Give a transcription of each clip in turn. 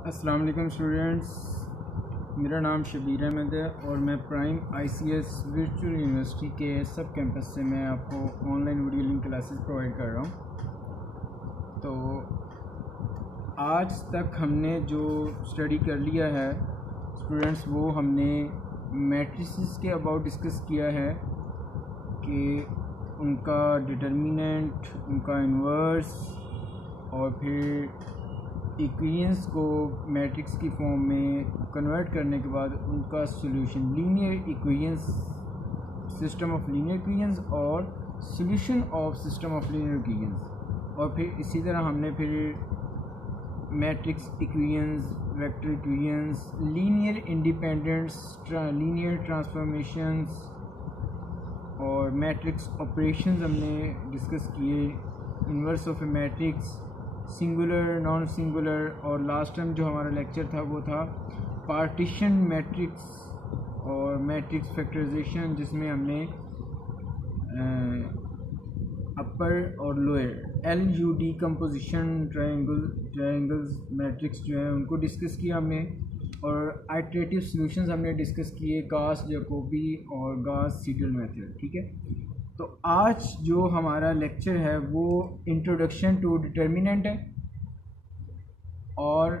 अस्सलाम वालेकुम स्टूडेंट्स, मेरा नाम शबीर अहमद है और मैं प्राइम ICS वर्चुअल यूनिवर्सिटी के सब कैंपस से मैं आपको online video link classes provide कर रहा हूँ। तो आज तक हमने जो स्टडी कर लिया है स्टूडेंट्स, वो हमने मैट्रिसेस के अबाउट डिस्कस किया है कि उनका डिटर्मिनेंट, उनका इन्वर्स और फिर इक्वेशंस को मैट्रिक्स की फॉर्म में कन्वर्ट करने के बाद उनका solution, linear equations, system of linear equations और solution of system of linear equations. और फिर इसी तरह हमने फिर matrix equations, vector equations, linear independence, linear transformations और मैट्रिक्स ऑपरेशंस हमने डिस्कस किए, inverse of a matrix, singular, non singular, और लास्ट टाइम जो हमारा लेक्चर था वो था पार्टीशन मैट्रिक्स और मैट्रिक्स फैक्टराइजेशन, जिसमें हमने अपर और lower LUD composition triangles matrix जो है उनको डिस्कस किया हमने, और आइटरेटिव सॉल्यूशंस हमने डिस्कस किए, गास जैकोबी और गास सीडल मेथड। ठीक है, तो आज जो हमारा लेक्चर है वो इंट्रोडक्शन टू डिटर्मिनेंट है और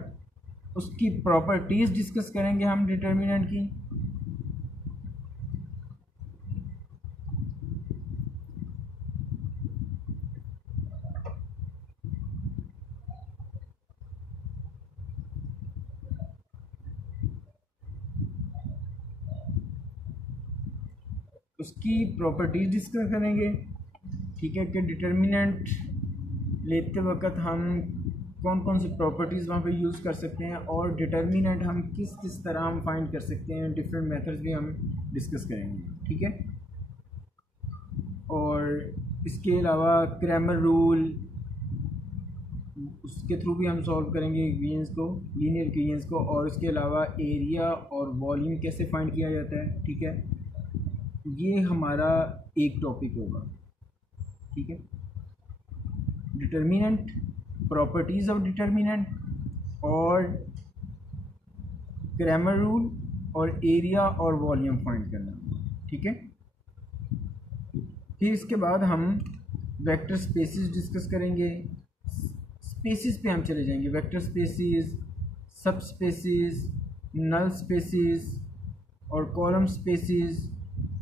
उसकी प्रॉपर्टीज़ डिस्कस करेंगे हम डिटर्मिनेंट की। उसकी प्रॉपर्टीज़ डिस्कस करेंगे। ठीक है, कि डिटर्मिनेंट लेते वक्त हम कौन कौन सी प्रॉपर्टीज़ वहाँ पे यूज़ कर सकते हैं और डिटर्मिनेंट हम किस किस तरह हम फाइंड कर सकते हैं, डिफरेंट मेथड्स भी हम डिस्कस करेंगे। ठीक है, और इसके अलावा क्रैमर रूल, उसके थ्रू भी हम सॉल्व करेंगे इक्वेशंस को, लीनियर इक्वेशंस को, और इसके अलावा एरिया और वॉल्यूम कैसे फाइंड किया जाता है। ठीक है, ये हमारा एक टॉपिक होगा। ठीक है, डिटर्मिनेंट, प्रॉपर्टीज़ ऑफ डिटर्मिनेंट और क्रैमर रूल और एरिया और वॉल्यूम फाइंड करना। ठीक है, फिर इसके बाद हम वेक्टर स्पेसेस डिस्कस करेंगे। स्पेसेस पे हम चले जाएंगे, वेक्टर स्पेसेस, सब स्पेसेस, नल स्पेसेस और कॉलम स्पेसेस,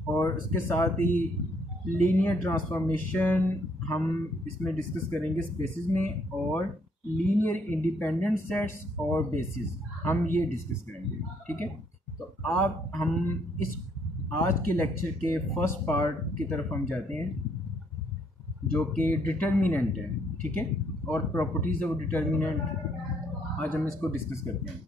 और उसके साथ ही लीनियर ट्रांसफॉर्मेशन हम इसमें डिस्कस करेंगे स्पेसेस में, और लीनियर इंडिपेंडेंट सेट्स और बेसिस हम ये डिस्कस करेंगे। ठीक है, तो हम इस आज के लेक्चर के फर्स्ट पार्ट की तरफ हम जाते हैं जो कि डिटर्मिनेंट है। ठीक है, और प्रॉपर्टीज़ ऑफ डिटर्मिनेंट आज हम इसको डिस्कस करते हैं।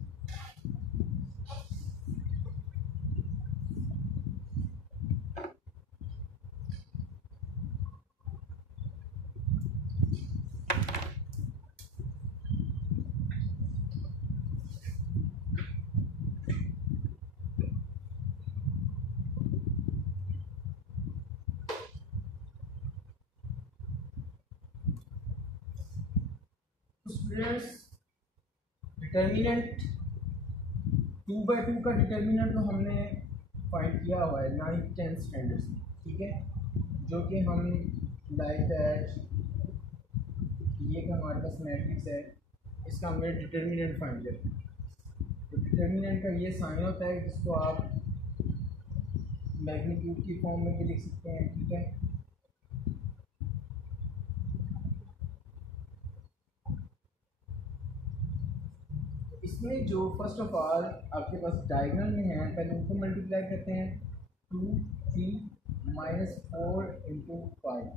डिटर्मिनेंट 2/2 का डिटर्मिनेंट तो हमने फाइंड किया हुआ है 9th-10th स्टैंडर्ड में। ठीक है, जो कि हम लाइक दैट, ये का हमारे पास मैट्रिक्स है, इसका हमने डिटर्मिनेंट फाइंड किया। तो डिटर्मिनेंट का ये साइन होता है जिसको आप मैग्नीट्यूड की फॉर्म में भी लिख सकते हैं। ठीक है, इसमें जो फर्स्ट ऑफ ऑल आपके पास डायगोनल में है, पहले उनको मल्टीप्लाई करते हैं, 2 3 -4 × 5।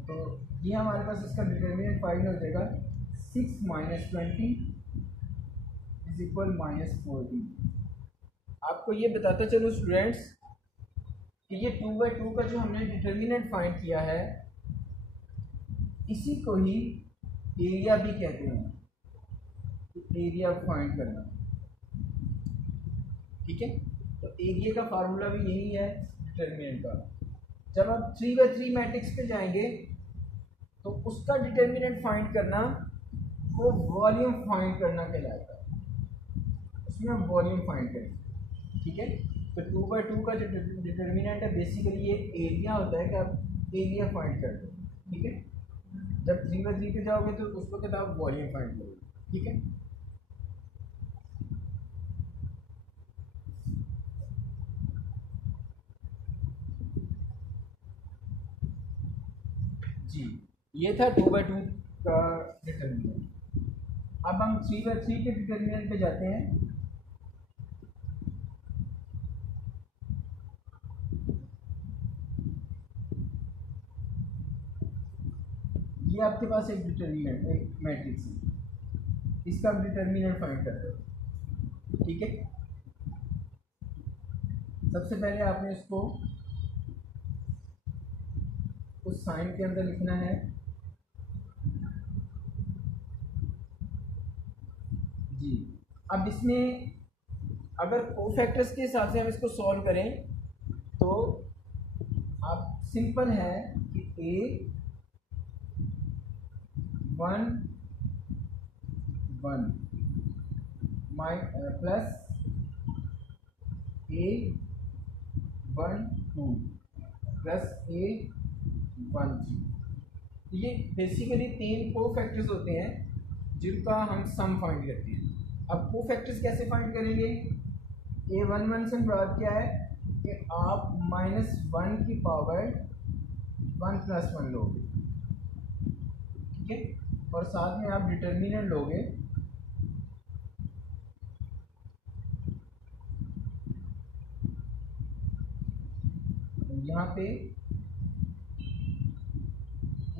तो ये हमारे पास इसका डिटर्मिनेंट फाइंड हो जाएगा, 6 - 20 = -14। आपको ये बताता चलो स्टूडेंट्स कि ये 2/2 का जो हमने डिटर्मिनेंट फाइंड किया है, इसी को ही एरिया भी कहते हैं, एरिया फाइंड करना। ठीक है, तो एरिया का फार्मूला भी यही है डिटर्मिनेंट का। जब आप 3/3 मैट्रिक्स पे जाएंगे तो उसका डिटर्मिनेंट फाइंड करना वो वॉल्यूम फाइंड करना कहलाता है, उसमें हम वॉल्यूम फाइंड करेंगे। ठीक है, तो 2/2 का जो डिटर्मिनेंट है बेसिकली ये एरिया होता है कि आप एरिया फाइंड कर दो। ठीक है, जब 3/3 पे जाओगे तो उस वक्त आप वॉल्यूम फाइंड करोगे। ठीक है, जी ये था 2/2 का डिटर्मिनेंट। अब हम 3/3 के डिटर्मिनेंट पे जाते हैं। ये आपके पास एक डिटर्मिनेंट एक मैट्रिक्स है, इसका डिटर्मिनेंट फाइंड करते हैं। ठीक है, सबसे पहले आपने इसको उस साइन के अंदर लिखना है। जी, अब इसमें अगर कोफैक्टर्स के हिसाब से हम इसको सॉल्व करें तो आप सिंपल है कि a 1 1 plus a 1 2 plus a 1 3। ये बेसिकली 3 कोफैक्टर्स होते हैं जिनका हम सम फाइंड करते हैं। अब कोफैक्टर्स कैसे फाइंड करेंगे? a11 से मुराद क्या है कि आप -1 की पावर 1 + 1 लोगे। ठीक है, और साथ में आप डिटर्मिनेंट लोगे यहाँ पे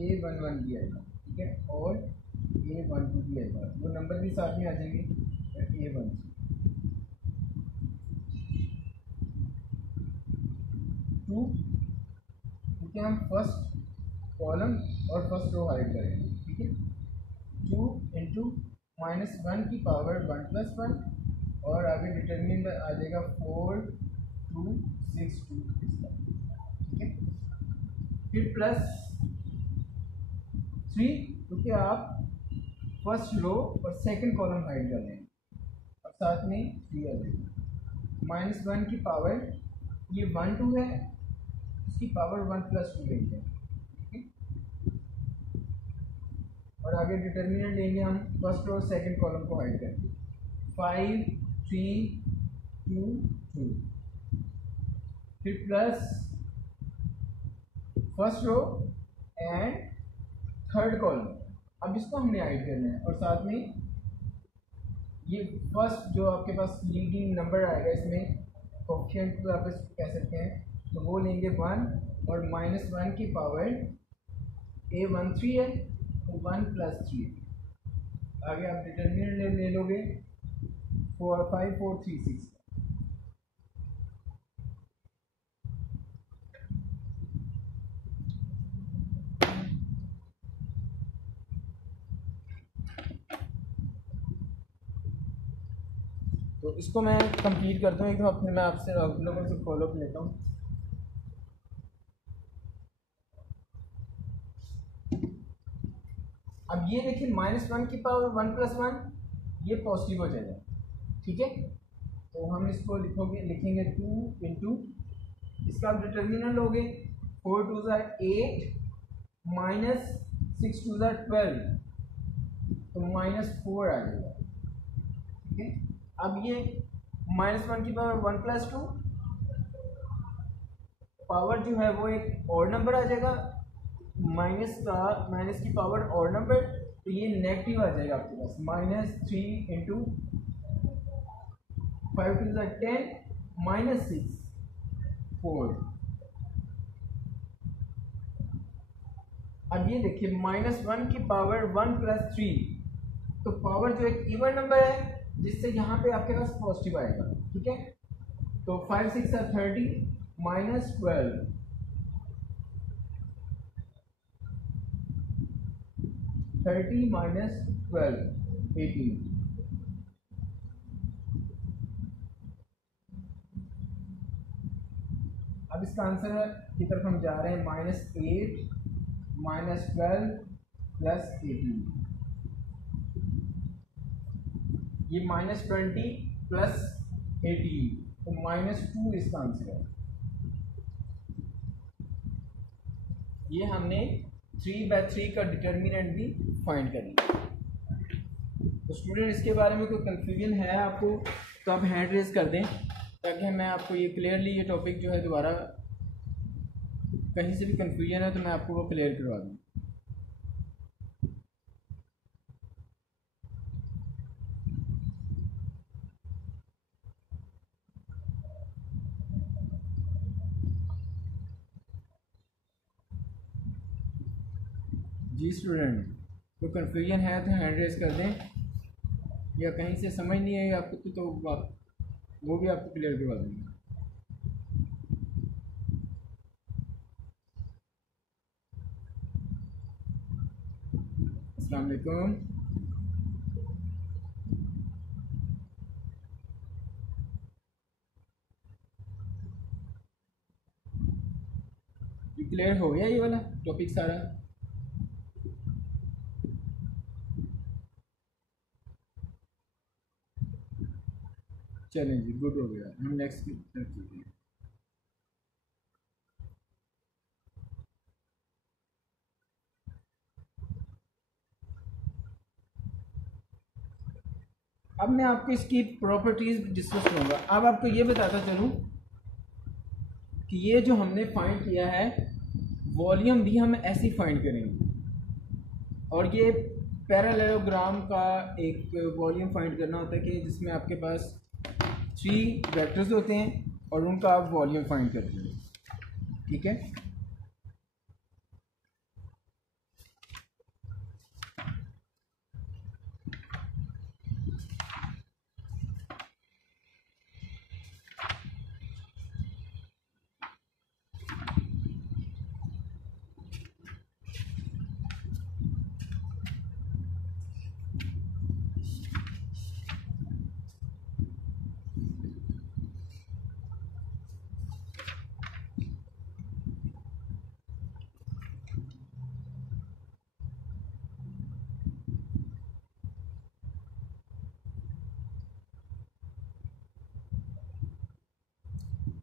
a11 दिया है। ठीक है, और a12 दिया है, वो नंबर भी साथ में आ जाएंगे। a1 2, क्योंकि हम फर्स्ट कॉलम और फर्स्ट रो हाइड करेंगे। ठीक है, 2 इंटू -1 की पावर 1 + 1 और आगे डिटर्मिनेंट आ जाएगा 4 2 6 2। ठीक है, फिर +3 क्योंकि आप फर्स्ट रो और सेकंड कॉलम हाइड कर रहे हैं, और साथ में 3 आ जाएगा। -1 की पावर ये 1 2 है, इसकी पावर 1 + 2 लेंगे। और आगे डिटर्मिनेंट लेंगे हम फर्स्ट और सेकंड कॉलम को हाइड करके 5 3 2 2, फिर plus first row and third column. अब इसको हमने हाइड करना है, और साथ में ये फर्स्ट जो आपके पास लीडिंग नंबर आएगा इसमें कोएफिशिएंट को आप इसको कह सकते हैं, तो वो लेंगे 1 और -1 की पावर a13 है तो 1 + 3। आगे आप डिटर्मिनेंट ले लोगे 4 5 4 3 6। तो इसको मैं कंप्लीट करता हूँ एक अपने, मैं आपसे आप लोगों से फॉलो अप लेता हूँ। अब ये देखिए -1 की पावर 1 + 1 ये पॉजिटिव हो जाएगा। ठीक है, तो हम इसको लिखेंगे 2 इंटू इसका आप डिटर्मिनेंट लोगे 4 2 8 -6 2 12 तो -4 आ जाएगा। ठीक है, अब ये -1 की पावर 1 + 2 पावर जो है वो एक और नंबर आ जाएगा, माइनस की पावर और नंबर, तो ये नेगेटिव आ जाएगा आपके पास। -3 इंटू 5 2 10 -6 4। अब ये देखिए -1 की पावर 1 + 3, तो पावर जो एक इवन नंबर है जिससे यहाँ पे आपके पास पॉजिटिव आएगा। ठीक है, तो 5 6 30 -12 30 -12 18। अब इसका आंसर की तरफ हम जा रहे हैं -8 -12 + 18। ये -20 प्लस 18, तो -2 इसका आंसर है। ये हमने 3/3 का डिटर्मिनेंट भी फाइंड कर लिया। तो स्टूडेंट, इसके बारे में कोई कंफ्यूजन है आपको तो आप हैंड रेज कर दें, ताकि मैं आपको ये क्लियरली ये टॉपिक जो है दोबारा कहीं से भी कंफ्यूजन है तो मैं आपको वो क्लियर करवा दूँ। जी स्टूडेंट, कोई कंफ्यूजन है तो हैंड रेज कर दें, या कहीं से समझ नहीं आई आपको तो आप वो भी आपको क्लियर करवा देंगे। अस्सलाम वालेकुम। ये क्लियर हो गया ये वाला टॉपिक सारा? चलें जी, गुड हो गया। हम नेक्स्ट की तरफ चलते हैं। अब मैं आपको इसकी प्रॉपर्टीज डिस्कस करूँगा। अब आपको ये बताता चलूँ कि ये जो हमने फाइंड किया है वॉल्यूम भी हम ऐसे फाइंड करेंगे, और ये पैरेललोग्राम का एक वॉल्यूम फाइंड करना होता है कि जिसमें आपके पास 3 वेक्टर्स होते हैं और उनका आप वॉल्यूम फाइंड करते हैं। ठीक है,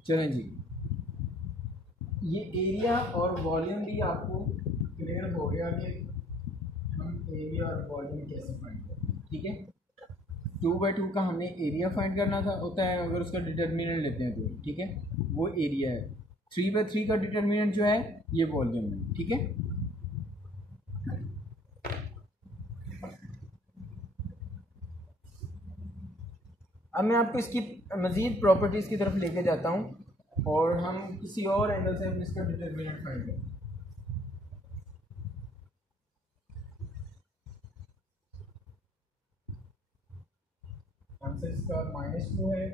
चलें जी, ये एरिया और वॉल्यूम भी आपको क्लियर हो गया कि हम एरिया और वॉल्यूम कैसे फाइंड करें। ठीक है, 2/2 का हमने एरिया फाइंड करना था होता है अगर उसका डिटर्मिनेंट लेते हैं तो। ठीक है, वो एरिया है। 3/3 का डिटर्मिनेंट जो है ये वॉल्यूम है। ठीक है, अब मैं आपको इसकी मज़ीद प्रॉपर्टीज़ की तरफ लेके जाता हूँ और हम किसी और एंगल से हम इसका डिटर्मिनेंट फाइंड करें। आंसर इसका -2 है।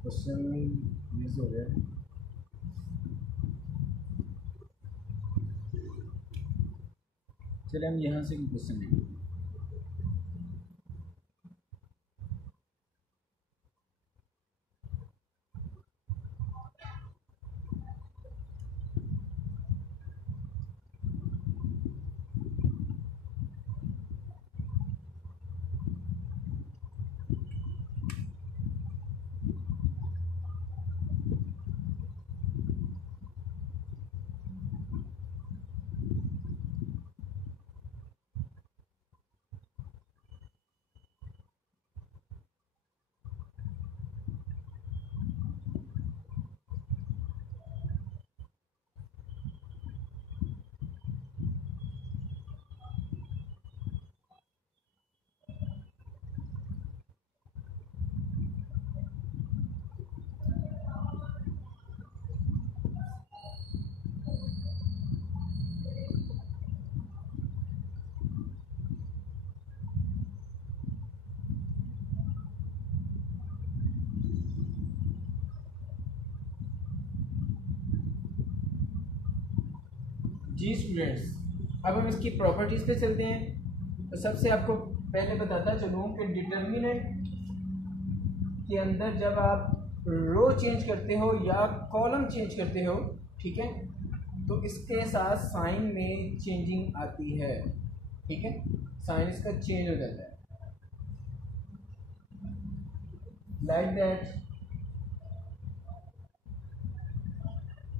क्वेश्चन मिस हो गया। चलिए हम यहाँ से क्वेश्चन लेंगे। जी स्टूडेंट्स, अब हम इसकी प्रॉपर्टीज़ पे चलते हैं। तो सबसे आपको पहले बताता चलूँ कि डिटर्मिनेंट के अंदर जब आप रो चेंज करते हो या कॉलम चेंज करते हो, ठीक है, तो इसके साथ साइन में चेंजिंग आती है, ठीक है, साइन इसका चेंज हो जाता है लाइक दैट।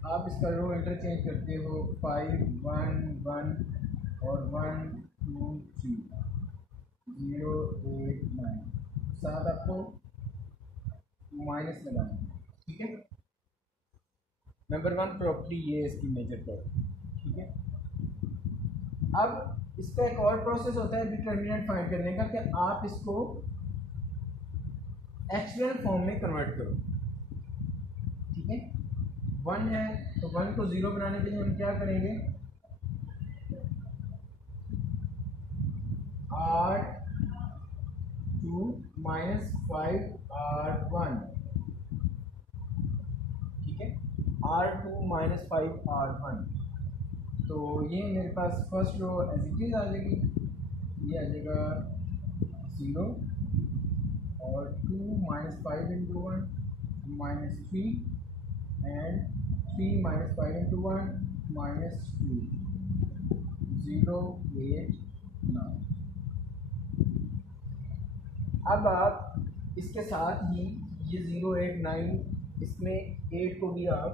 आप इसका रो इंटरचेंज करते हो 5 1 1 और 1 2 3 0 8 9, साथ आपको माइनस लगाना है, ठीक है। नंबर 1 प्रॉपर्टी ये है इसकी मेजर प्रॉपर्टी, ठीक है। अब इसका एक और प्रोसेस होता है डिटर्मिनेंट फाइंड करने का कि आप इसको एक्चुअल फॉर्म में कन्वर्ट करो, ठीक है। 1 है तो 1 को 0 बनाने के लिए हम क्या करेंगे, R2 माइनस 5R1, ठीक है, R2 माइनस 5R1। तो ये मेरे पास first row as it is आ जाएगी, ये आ जाएगा 0 और 2 minus 5 into 1 minus 3 and 3 minus 5 into 1 minus 2 0 8 9। अब आप इसके साथ ही ये 0 8 9 इसमें 8 को भी आप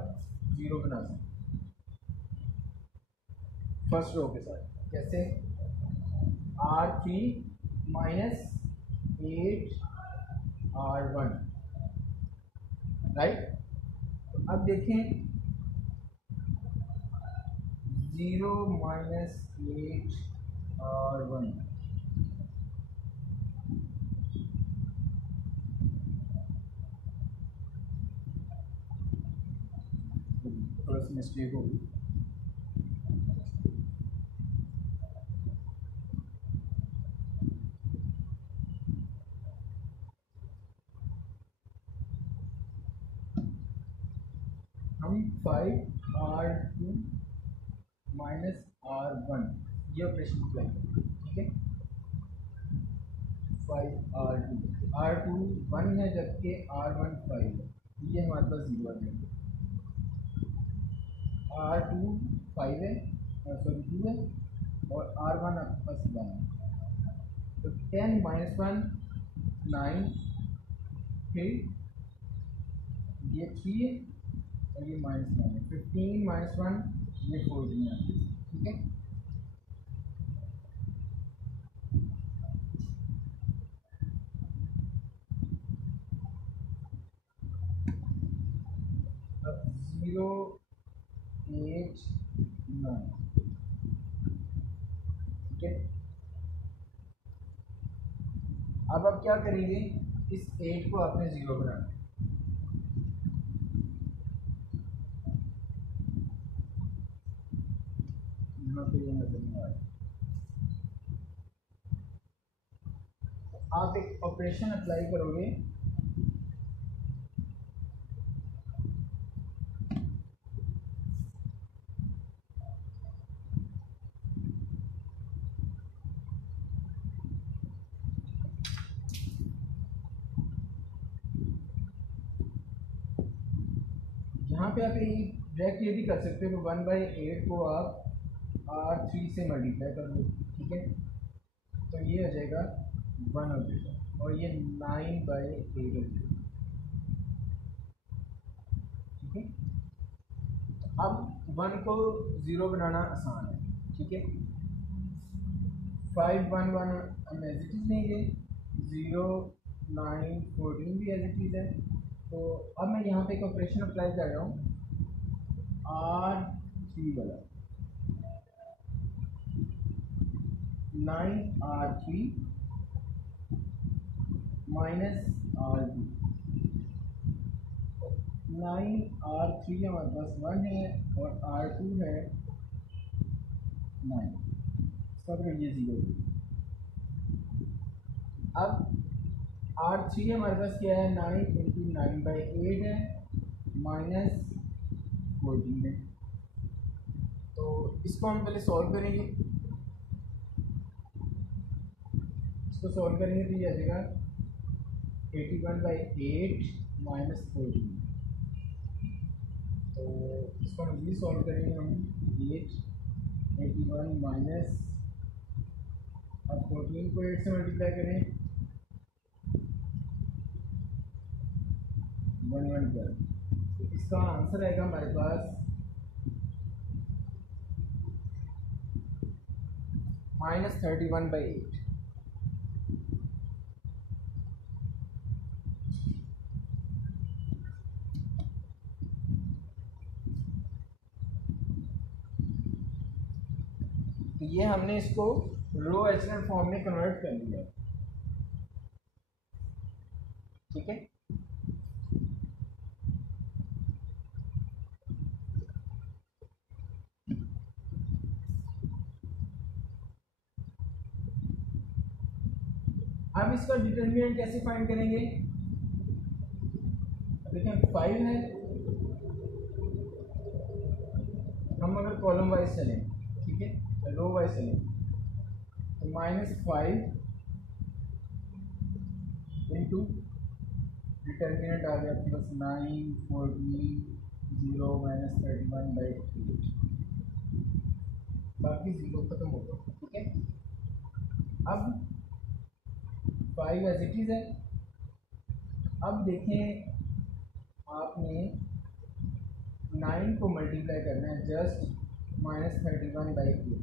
0 बना सकते फर्स्ट रो के साथ। कैसे, R3 माइनस 8 R1, राइट। तो अब देखें 0 माइनस 8 R1, थोड़ा सा मिस्टेक होगी, हम 5R2 माइनस R1 ये ऑपरेशन अप्लाई करेंगे, ठीक है। 5R2 1 है जबकि R1 5 है, ये हमारे पास 0 आ जाएंगे। R2 5 है, सॉरी 2 है और R1 आपके पास 1 है, तो 10 माइनस 1 9, फिर ये 3 है और ये माइनस 9 है, 15 माइनस 1 ये 14 है, ठीक है। अब 0 8 9, ठीक है। अब आप क्या करेंगे, इस 8 को आपने 0 बनाना है, यहाँ पे ये नजर नहीं आ रहा। आप एक ऑपरेशन अप्लाई करोगे, यहाँ पे आप डायरेक्ट ये भी कर सकते हो, 1/8 को आप R3 से मल्टीप्लाई कर लो, ठीक है, तो ये आ जाएगा 1 हो जाएगा और ये 9/8 हो जाएगा, ठीक है। अब 1 को 0 बनाना आसान है, ठीक है। 5 1 1 हम एज इट इज लेंगे, 0 9 14 भी एज इट इज है। तो अब मैं यहाँ पे एक ऑपरेशन अप्लाई कर रहा हूँ, R3 वाला, 9R3 माइनस R2, 9R3 हमारे पास 1 है और R2 है 9, सब ये 0। अब R3 हमारे पास क्या है, 9 इंटू 9/8 है माइनस 14 है। तो इसको हम पहले सॉल्व करेंगे। इसको सॉल्व करेंगे तो ये आ जाएगा 81/8 माइनस 14। तो इसको हम ये सॉल्व करेंगे हम 81 माइनस, अब 14 को 8 से मल्टीप्लाई करें 112। तो इसका आंसर आएगा हमारे पास -31/8। तो ये हमने इसको रो एचेलॉन फॉर्म में कन्वर्ट कर लिया, ठीक है। अब इसका डिटरमिनेंट कैसे फाइंड करेंगे? देखिए 5 है, हम अगर कॉलम वाइज चलें, ठीक है, रो वाइज चलें तो -5 इंटू डिटर्मिनेंट आ गया प्लस 9 14 0 -31/8, बाकी 0 खत्म हो गया, ठीक है। अब 5 एज इट इज है। अब देखें आपने 9 को मल्टीप्लाई करना है जस्ट -31/8।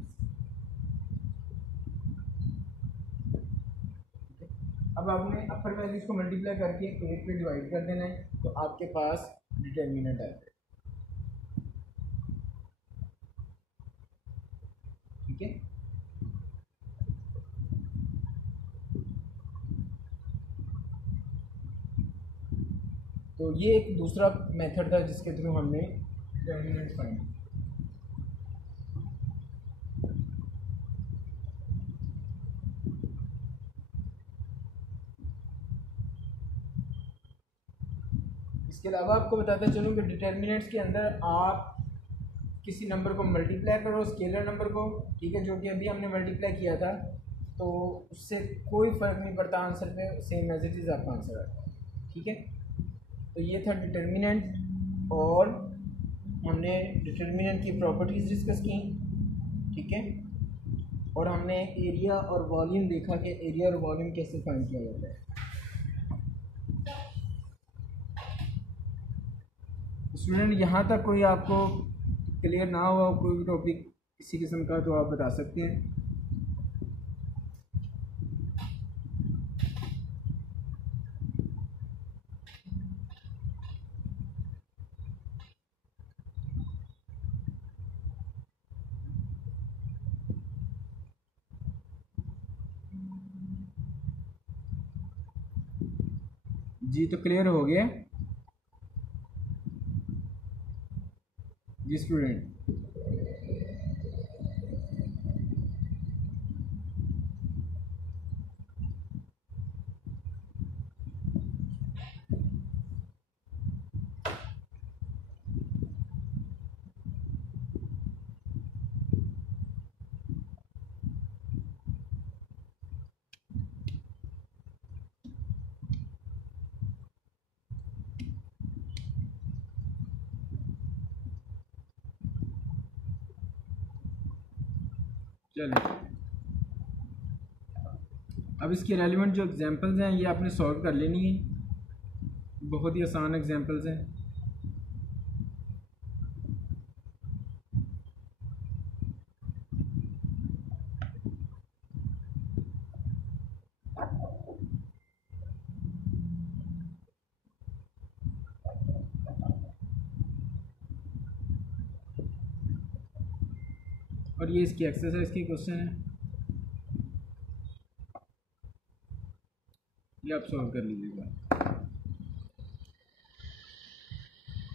अब आपने अपर वैल्यूज को मल्टीप्लाई करके 8 पे डिवाइड कर देना है, तो आपके पास डिटर्मिनेंट आ जाएगा, ठीक है। तो ये एक दूसरा मेथड था जिसके थ्रू हमने डिटर्मिनेंट फाइंड। इसके अलावा आपको बताता चलूँ कि डिटर्मिनेंट्स के अंदर आप किसी नंबर को मल्टीप्लाई करो स्केलर नंबर को, ठीक है, जो कि अभी हमने मल्टीप्लाई किया था, तो उससे कोई फ़र्क नहीं पड़ता, आंसर पे सेम एज इट इज़ आपका आंसर आता है, ठीक है। तो ये था डिटर्मिनेंट, और हमने डिटर्मिनेंट की प्रॉपर्टीज़ डिस्कस की, ठीक है, और हमने एरिया और वॉल्यूम देखा कि एरिया और वॉल्यूम कैसे फाइंड किया जाता है। स्टूडेंट यहाँ तक कोई आपको क्लियर ना हुआ, कोई भी टॉपिक किसी किस्म का, तो आप बता सकते हैं। जी तो क्लियर हो गया जी स्टूडेंट। चलिए अब इसके रेलिवेंट जो एग्जांपल्स हैं ये आपने सॉल्व कर लेनी है, बहुत ही आसान एग्जांपल्स हैं। और ये इसकी एक्सरसाइज के क्वेश्चन है, ये आप सॉल्व कर लीजिएगा।